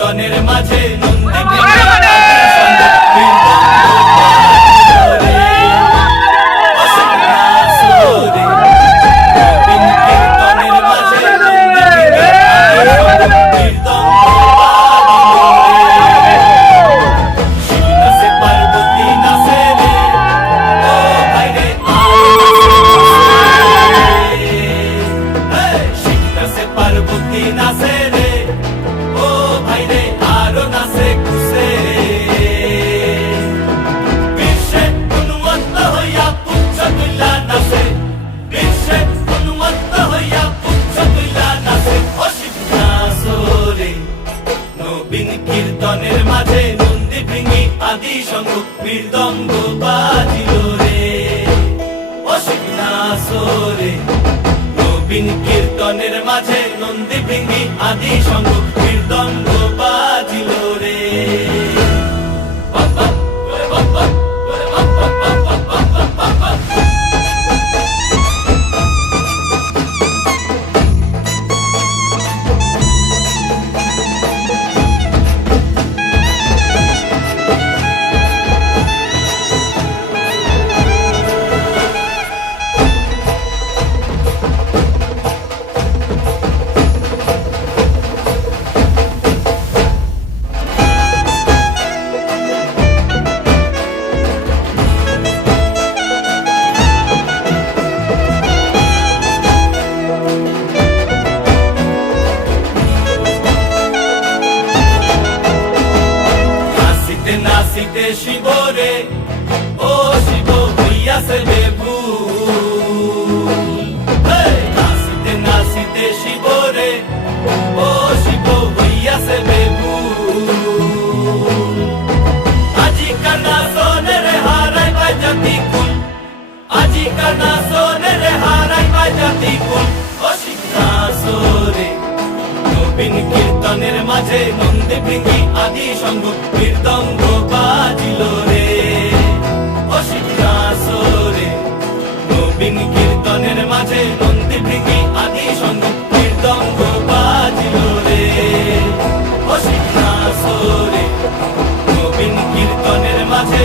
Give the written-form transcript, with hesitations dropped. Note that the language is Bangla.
কীর্তনের মাঝে নন্দী কীর্তনের মাঝে নন্দী ভৃঙ্গি আদি শঙ্খ মৃদঙ্গ বাজিল রে অশিবনাসরে। নবীন কীর্তনের মাঝে নন্দী ভৃঙ্গি আদি শঙ্খ মৃদঙ্গ বাজিল রে। নাচিতে শিবরে ও শিব হইয়াছে বেভুল। নাচিতে নাচিতে শিবরে ও শিব হইয়াছে বেভুল। আজিকার নাচনের হারাই বাজাতি কুল, আজিকার নাচনের হারাই বাজাতি কুল অশিবনাসরে। নবীন কীর্তনের মাঝে নন্দী ভৃঙ্গি আদি শঙ্খ মৃদঙ্গ বাজিল রে অশিবনাসরে। নবীন কীর্তনের মাঝে নন্দী ভৃঙ্গি আদি শঙ্খ মৃদঙ্গ বাজিল রে অশিবনাসরে। নবীন কীর্তনের মাঝে